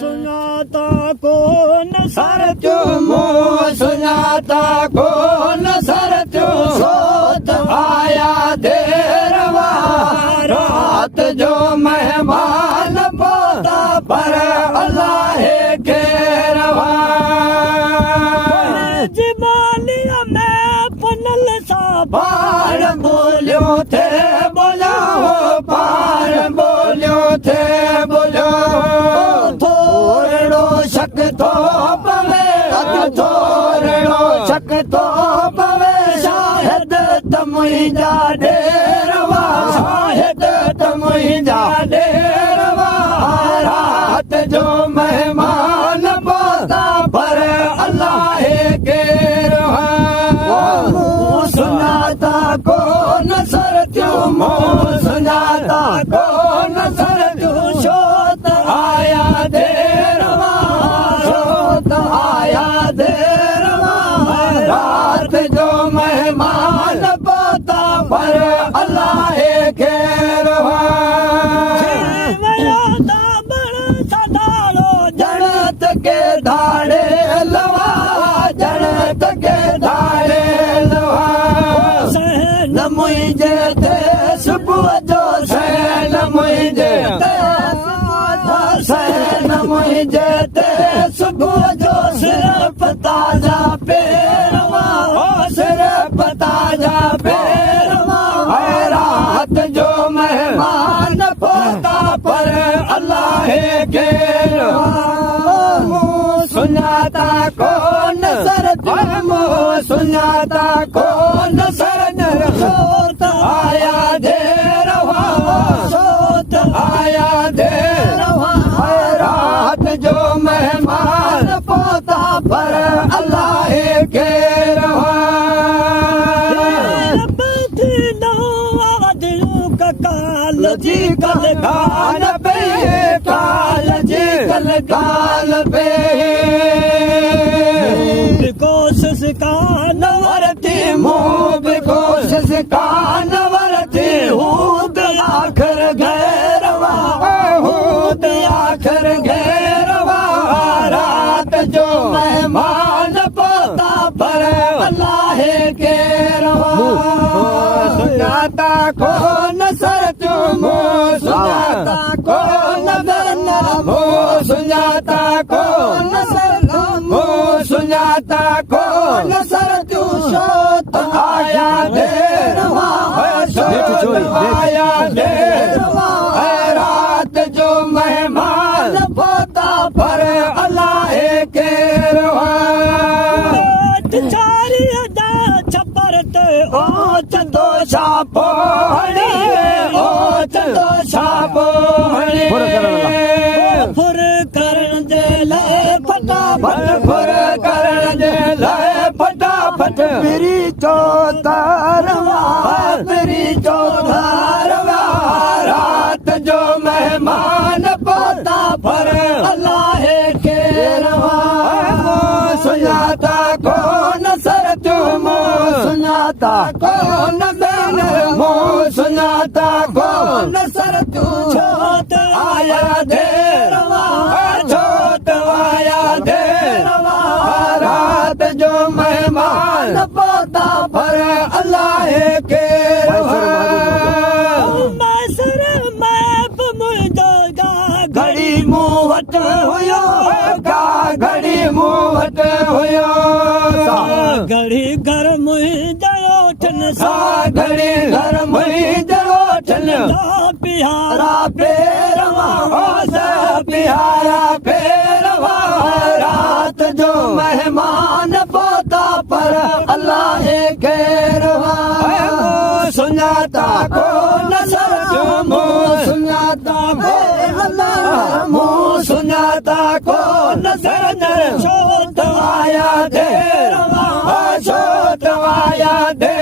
सुञाता कोन सर जो मों सुञाता कोन सर जो सोत आया देरवा रात जो मेहमान पोता पर अल्लाह के रवा जिमालिया में पनल सा पार बोलियो थे बोला हो पार बोलियो थे बोलो थोड़ो शक तो पवे थोड़ो शक तो पवे शायद तमुइजा डेरवा शायद तमुइजा डेरवा रात जो मेहमान पोता पर अल्लाह के रवा सुनाता कौन सर क्यों मो सुनाता कौन सर क्यों शोत आया देरवा शोत आया देरवा रात जो मेहमान पोता पर अल्लाह के रवा जड़त के धाड़े लवा जड़त के धाड़े लवा सहन मुझे थे सुबह जो सहन मुझे सहन मुझे थे सुबह जो सिर्फ ताजा पेरवा सिर्फ ताजा पेरवा रात जो मेहमान पोता पर अल्लाह के सुनाता कौन सर सुनाता कौन सर सोत आया देरवा सोत आया देरवा रात जो मेहमान पोता पर अल्लाह के रवा काल जी कल गाल पे काल जी कल गाल पे कोशिश का नवरती मूब कोशिश का नवरती हूद आखिर घेरवा हूद आखिर घेरवा रात जो मेहमान पोता पर अल्लाह के रवा सुनाता कौन सर तुमो सुनाता कौन बरना मो सुनाता कौन सर तुमो सुनाता कौन सर तू सोत आया देरवा सोत आया देरवा रात जो मेहमान पोता पर अल्लाह के रवा चारी छपर ते ओ चंदो छापो ओ चंदो छापो फुर करण जे लाइ फटाफट फुर करण जे लाइ फटाफट मेरी चौतारवा मेरी चौतारवा रात जो मेहमान पोता पर अल्लाह के रवा सुनाता कौन सर तुमो सुनाता कौन बैन मो सुनाता कौन सर तू छोट आया देरवा छोट आया देरवा रात जो मेहमान पोता पर अल्लाह के रवा घड़ी मुंह वट हुयो घड़ी मुंह वट हुयो घड़ी घर मुंहिंजो ठन सा घड़ी घर मुंहिंजो ठन पिहारा फेरवा पिहारा फेरवा रात जो मेहमान पोता पर अल्लाह के रवा सुनाता कौन सर तुमो सुनाता मो सुनाता कौन सर नर सोत आया देरवा सोत आया दे